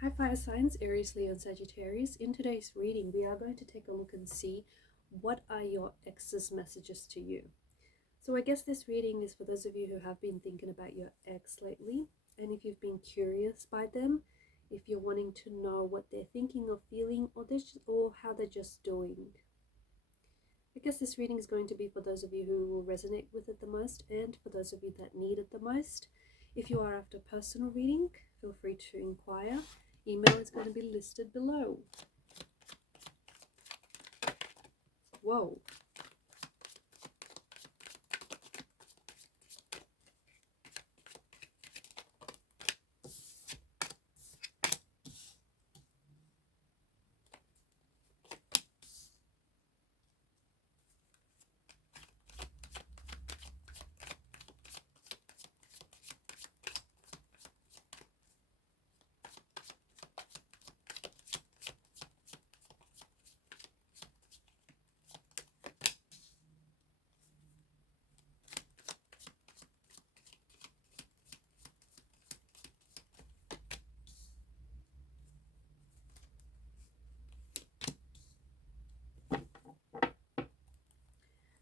Hi fire signs, Aries, Leo and Sagittarius. In today's reading, we are going to take a look and see what are your ex's messages to you. So I guess this reading is for those of you who have been thinking about your ex lately, and if you've been curious by them, if you're wanting to know what they're thinking or feeling, or how they're just doing. I guess this reading is going to be for those of you who will resonate with it the most, and for those of you that need it the most. If you are after personal reading, feel free to inquire. Email is going to be listed below. Whoa.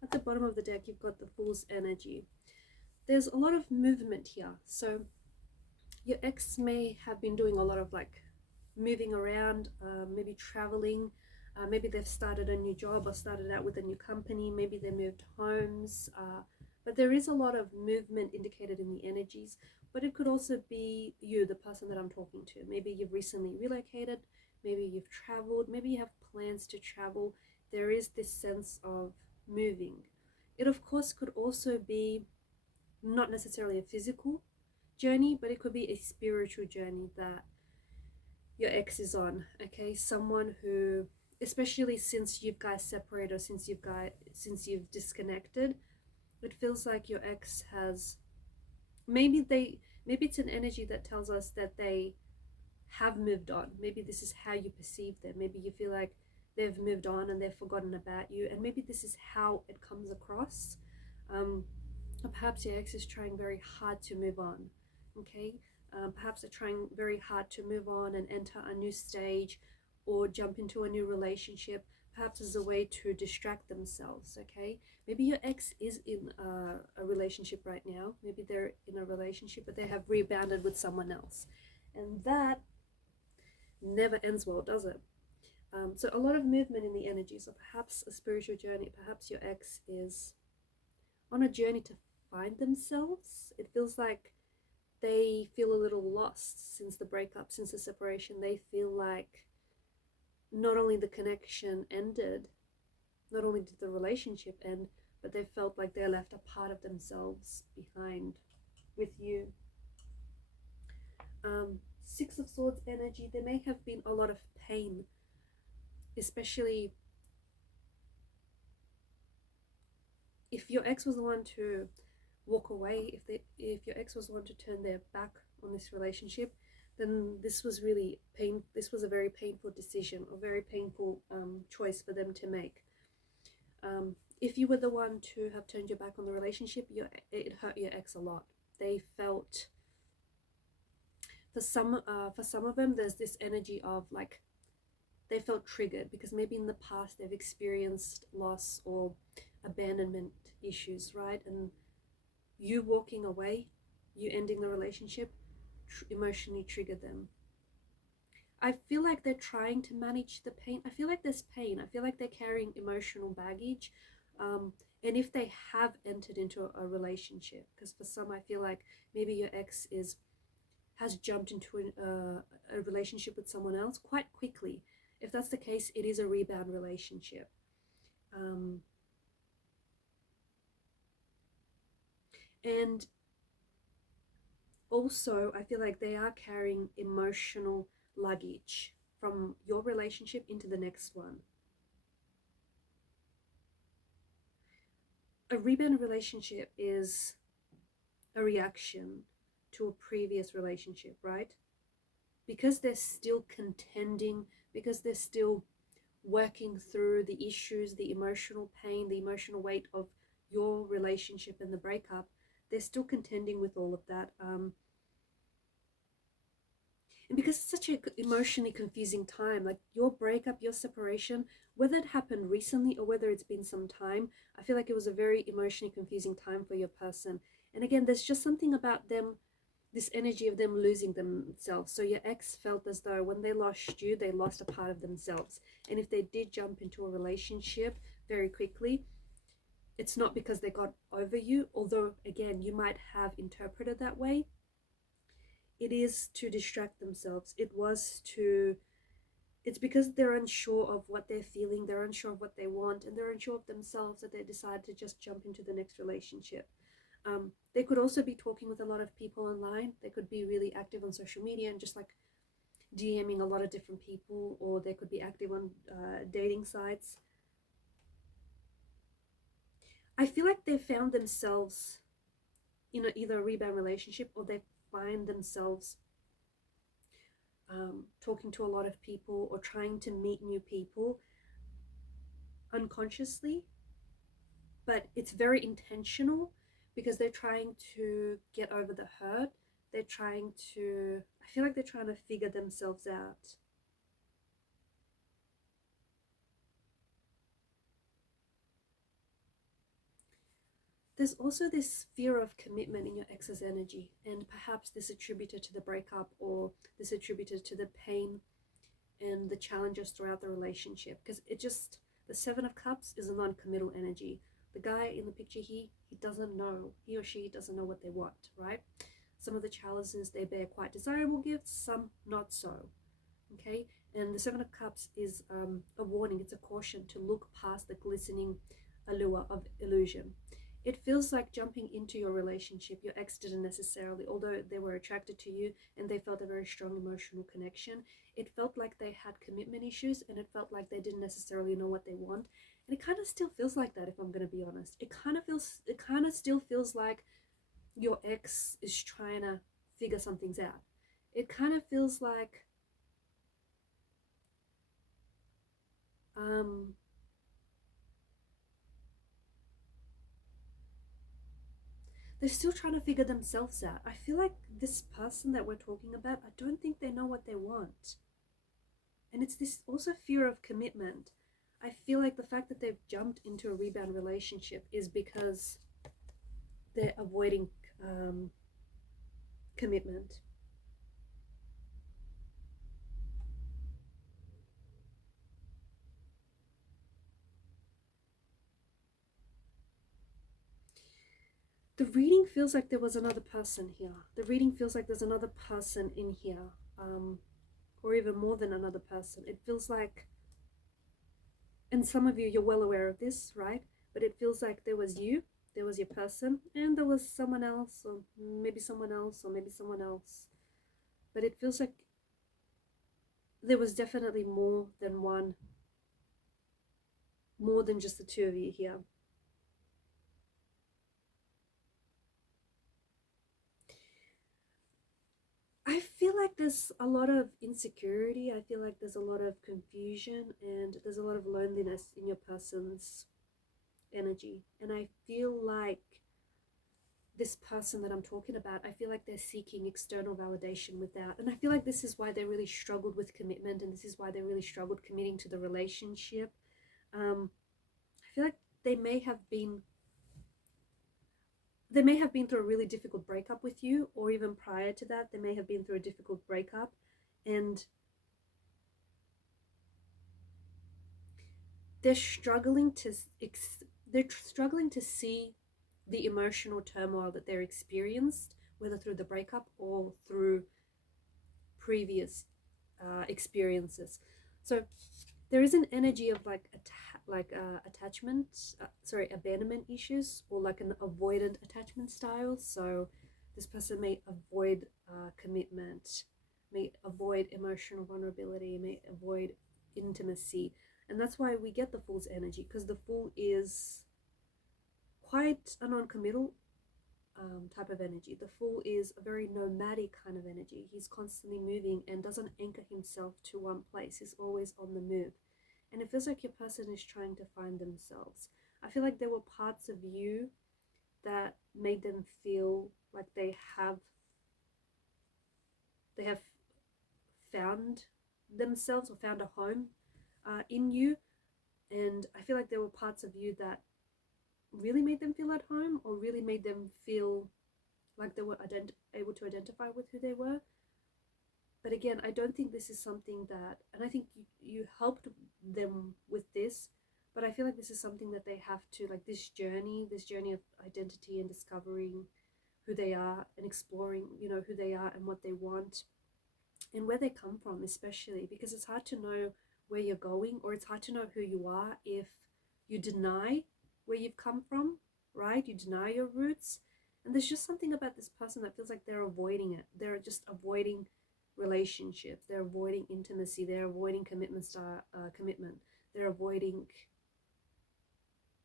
At the bottom of the deck, you've got the Fool's energy. There's a lot of movement here. So your ex may have been doing a lot of like moving around, maybe traveling. Maybe they've started a new job or started out with a new company. Maybe they moved homes. But there is a lot of movement indicated in the energies. But it could also be you, the person that I'm talking to. Maybe you've recently relocated. Maybe you've traveled. Maybe you have plans to travel. There is this sense of moving. It of course could also be not necessarily a physical journey, but it could be a spiritual journey that your ex is on. Okay, someone who, especially since you guys separated, or since you've disconnected, it feels like your ex has maybe it's an energy that tells us that they have moved on. Maybe this is how you perceive them. Maybe you feel like they've moved on and they've forgotten about you, and maybe this is how it comes across. Perhaps your ex is trying very hard to move on. Okay, perhaps they're trying very hard to move on and enter a new stage or jump into a new relationship, perhaps as a way to distract themselves. Okay, maybe your ex is in a relationship right now. Maybe they're in a relationship but they have rebounded with someone else, and that never ends well, does it? So a lot of movement in the energy. So perhaps a spiritual journey. Perhaps your ex is on a journey to find themselves. It feels like they feel a little lost since the breakup, since the separation. They feel like not only the connection ended, not only did the relationship end, but they felt like they left a part of themselves behind with you. Six of Swords energy. There may have been a lot of pain, especially if your ex was the one to walk away, if your ex was the one to turn their back on this relationship, then this was a very painful decision, or very painful choice for them to make. If you were the one to have turned your back on the relationship, it hurt your ex a lot. They felt, for some of them, there's this energy of like they felt triggered because maybe in the past they've experienced loss or abandonment issues, right? And you walking away, you ending the relationship, emotionally triggered them. I feel like they're trying to manage the pain. I feel like there's pain. I feel like they're carrying emotional baggage. And if they have entered into a relationship, because for some I feel like maybe your ex has jumped into a relationship with someone else quite quickly. If that's the case, it is a rebound relationship. And also, I feel like they are carrying emotional luggage from your relationship into the next one. A rebound relationship is a reaction to a previous relationship, right? Because they're still contending, because they're still working through the issues, the emotional pain, the emotional weight of your relationship and the breakup, they're still contending with all of that. And because it's such an emotionally confusing time, like your breakup, your separation, whether it happened recently or whether it's been some time, I feel like it was a very emotionally confusing time for your person. And again, there's just something about them, this energy of them losing themselves. So your ex felt as though when they lost you, they lost a part of themselves. And if they did jump into a relationship very quickly, it's not because they got over you, although again, you might have interpreted that way. It is to distract themselves. It's because they're unsure of what they're feeling, they're unsure of what they want, and they're unsure of themselves that they decide to just jump into the next relationship. They could also be talking with a lot of people online. They could be really active on social media and just like DMing a lot of different people, or they could be active on dating sites. I feel like they found themselves in either a rebound relationship, or they find themselves talking to a lot of people or trying to meet new people unconsciously, but it's very intentional because they're trying to get over the hurt. I feel like they're trying to figure themselves out. There's also this fear of commitment in your ex's energy, and perhaps this attributed to the breakup, or this attributed to the pain and the challenges throughout the relationship, because the Seven of Cups is a non-committal energy. The guy in the picture here, he or she doesn't know what they want, right? Some of the challenges, they bear quite desirable gifts, some not so. Okay, and the Seven of Cups is a warning, it's a caution to look past the glistening allure of illusion. It feels like jumping into your relationship, your ex didn't necessarily, although they were attracted to you and they felt a very strong emotional connection, it felt like they had commitment issues, and it felt like they didn't necessarily know what they want. And it kind of still feels like that, if I'm going to be honest. It kind of still feels like your ex is trying to figure some things out. It kind of feels like um they're still trying to figure themselves out. I feel like this person that we're talking about, I don't think they know what they want. And it's this also fear of commitment. I feel like the fact that they've jumped into a rebound relationship is because they're avoiding commitment. The reading feels like there was another person here. The reading feels like there's another person in here, or even more than another person. It feels like, and some of you, you're well aware of this, right? But it feels like there was you, there was your person, and there was someone else, or maybe someone else, or maybe someone else. But it feels like there was definitely more than one, more than just the two of you here. I feel like there's a lot of insecurity. I feel like there's a lot of confusion, and there's a lot of loneliness in your person's energy. And I feel like this person that I'm talking about, I feel like they're seeking external validation without. And I feel like this is why they really struggled with commitment, and this is why they really struggled committing to the relationship. I feel like they may have been through a really difficult breakup with you, or even prior to that, they may have been through a difficult breakup, and they're struggling to see the emotional turmoil that they're experienced, whether through the breakup or through previous experiences. So there is an energy of abandonment issues, or like an avoidant attachment style. So this person may avoid commitment, may avoid emotional vulnerability, may avoid intimacy. And that's why we get the Fool's energy, because the Fool is quite a non-committal type of energy. The Fool is a very nomadic kind of energy. He's constantly moving and doesn't anchor himself to one place. He's always on the move. And it feels like your person is trying to find themselves. I feel like there were parts of you that made them feel like they have found themselves or found a home in you. And I feel like there were parts of you that really made them feel at home, or really made them feel like they were able to identify with who they were. But again, I don't think this is something that, and I think you helped them with this, but I feel like this is something that they have to, like this journey of identity and discovering who they are and exploring, you know, who they are and what they want and where they come from, especially because it's hard to know where you're going, or it's hard to know who you are if you deny where you've come from, right? You deny your roots. And there's just something about this person that feels like they're avoiding it. They're just avoiding relationships. They're avoiding intimacy. They're avoiding commitment. They're avoiding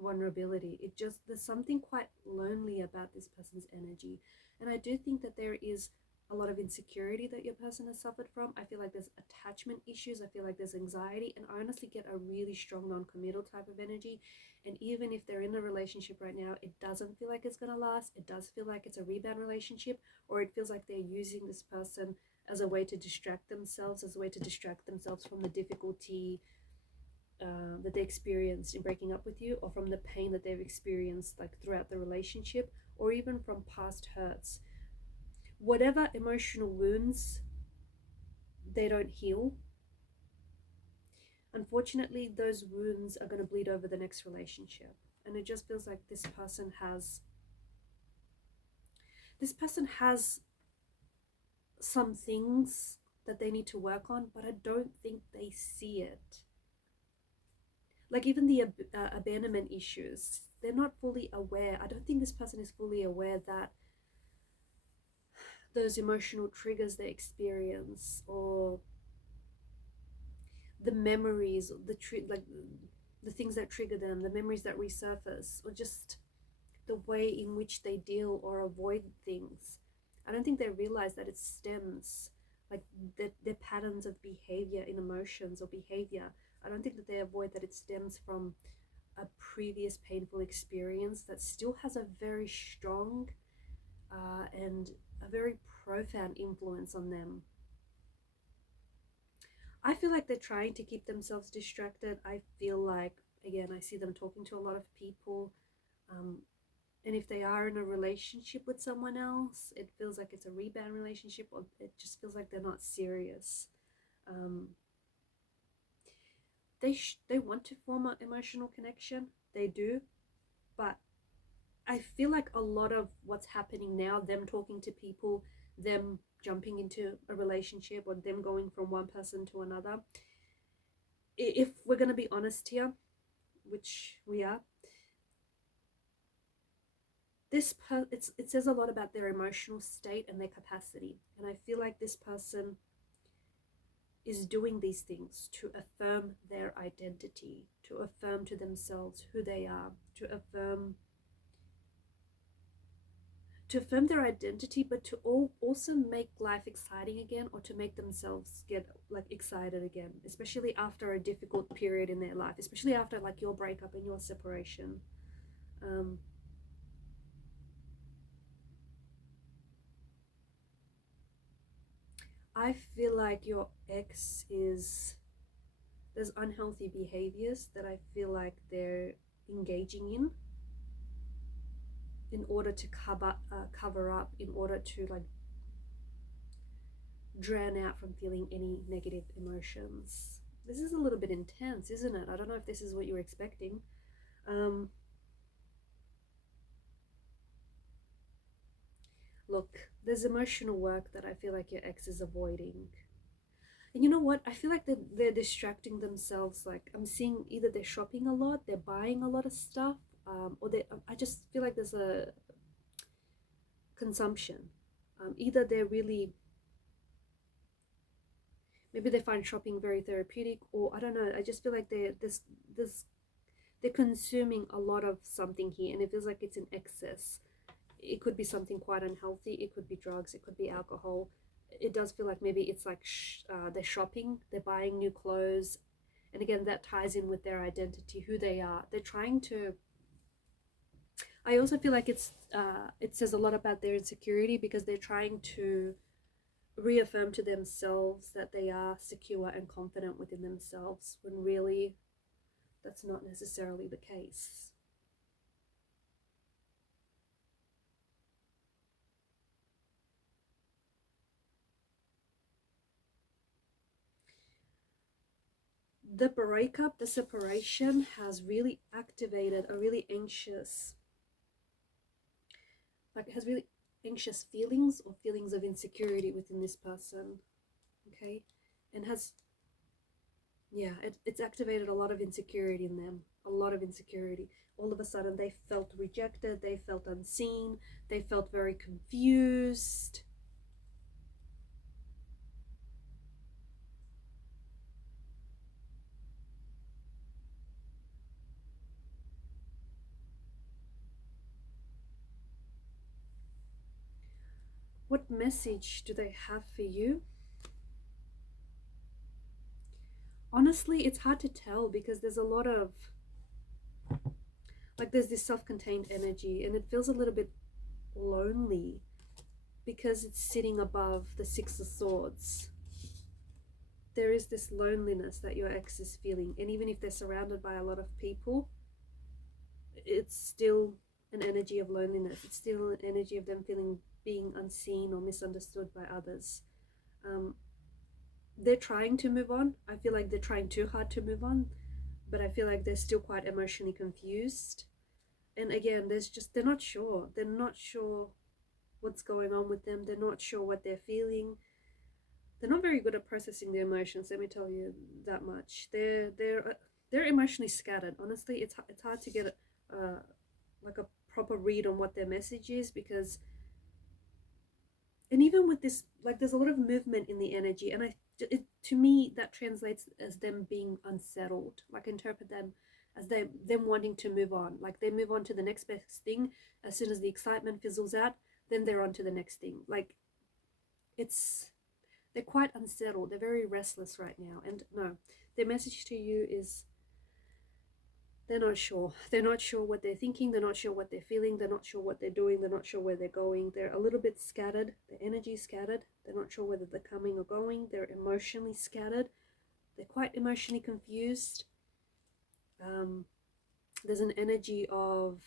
vulnerability. There's something quite lonely about this person's energy. And I do think that there is a lot of insecurity that your person has suffered from. I feel like there's attachment issues. I feel like there's anxiety, and I honestly get a really strong non-committal type of energy. And even if they're in a relationship right now, it doesn't feel like it's going to last. It does feel like it's a rebound relationship, or it feels like they're using this person as a way to distract themselves, from the difficulty that they experienced in breaking up with you, or from the pain that they've experienced like throughout the relationship, or even from past hurts. Whatever emotional wounds they don't heal, unfortunately those wounds are going to bleed over the next relationship. And it just feels like this person has some things that they need to work on, but I don't think they see it. Like even the abandonment issues, they're not fully aware. I don't think this person is fully aware that those emotional triggers they experience, or the memories, the things that trigger them, the memories that resurface, or just the way in which they deal or avoid things. I don't think they realize that it stems, like their patterns of behavior in emotions or behavior. I don't think that they avoid that it stems from a previous painful experience that still has a very strong and a very profound influence on them. I feel like they're trying to keep themselves distracted. I feel like, again, I see them talking to a lot of people. And if they are in a relationship with someone else, it feels like it's a rebound relationship, or it just feels like they're not serious. They want to form an emotional connection. They do. But I feel like a lot of what's happening now, them talking to people, them jumping into a relationship, or them going from one person to another, if we're going to be honest here, which we are, it says a lot about their emotional state and their capacity. And I feel like this person is doing these things to affirm their identity, to affirm to themselves who they are, to affirm their identity, but to also make life exciting again, or to make themselves get like excited again, especially after a difficult period in their life, especially after like your breakup and your separation. I feel like your ex there's unhealthy behaviors that I feel like they're engaging in order to cover up, in order to like drown out from feeling any negative emotions. This is a little bit intense, isn't it? I don't know if this is what you were expecting. Look, there's emotional work that I feel like your ex is avoiding. And you know what? I feel like they're distracting themselves. Like I'm seeing either they're shopping a lot, they're buying a lot of stuff, or I just feel like there's a consumption. Either they're really, maybe they find shopping very therapeutic, or I don't know. I just feel like they're consuming a lot of something here, and it feels like it's in excess. It could be something quite unhealthy. It could be drugs. It could be alcohol. It does feel like maybe it's like they're shopping, they're buying new clothes, and again that ties in with their identity, who they are. They're trying to, I also feel like it says a lot about their insecurity, because they're trying to reaffirm to themselves that they are secure and confident within themselves, when really that's not necessarily the case. The breakup, the separation has really activated a really anxious, like it has really anxious feelings or feelings of insecurity within this person, okay? And has, yeah, it's activated a lot of insecurity in them, a lot of insecurity. All of a sudden they felt rejected, they felt unseen, they felt very confused. What message do they have for you? Honestly, it's hard to tell because there's a lot of, like, there's this self-contained energy and it feels a little bit lonely because it's sitting above the Six of Swords. There is this loneliness that your ex is feeling, and even if they're surrounded by a lot of people, it's still an energy of loneliness. It's still an energy of them feeling being unseen or misunderstood by others. They're trying to move on. I feel like they're trying too hard to move on, but I feel like they're still quite emotionally confused. And again, they're not sure. They're not sure what's going on with them. They're not sure what they're feeling. They're not very good at processing their emotions, let me tell you that much. They're emotionally scattered. Honestly, it's hard to get like a proper read on what their message is, because, and even with this, like, there's a lot of movement in the energy, and to me that translates as them being unsettled. Like, interpret them as them wanting to move on. Like, they move on to the next best thing. As soon as the excitement fizzles out, then they're on to the next thing. Like, they're quite unsettled. They're very restless right now. And no, their message to you is they're not sure. They're not sure what they're thinking. They're not sure what they're feeling. They're not sure what they're doing. They're not sure where they're going. They're a little bit scattered. Their energy is scattered. They're not sure whether they're coming or going. They're emotionally scattered. They're quite emotionally confused. There's an energy of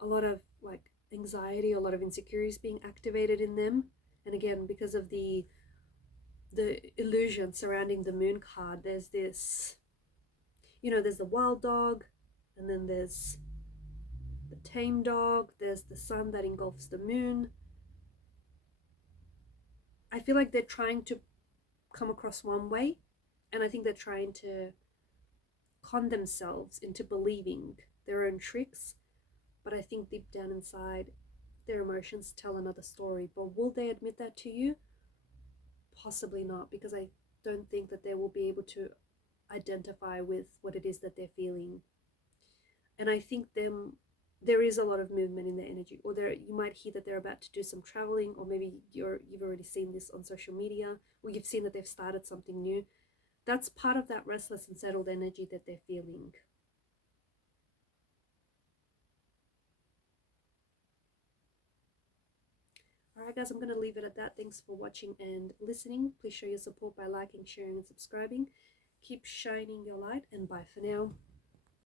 a lot of, like, anxiety, a lot of insecurities being activated in them. And again, because of the illusion surrounding the moon card, there's this, there's the wild dog, and then there's the tame dog, there's the sun that engulfs the moon. I feel like they're trying to come across one way, and I think they're trying to con themselves into believing their own tricks, but I think deep down inside their emotions tell another story. But will they admit that to you? Possibly not, because I don't think that they will be able to identify with what it is that they're feeling. And I think there is a lot of movement in their energy, or you might hear that they're about to do some traveling, or maybe you've already seen this on social media, or you've seen that they've started something new. That's part of that restless and settled energy that they're feeling. Alright guys, I'm going to leave it at that. Thanks for watching and listening. Please show your support by liking, sharing and subscribing. Keep shining your light, and bye for now.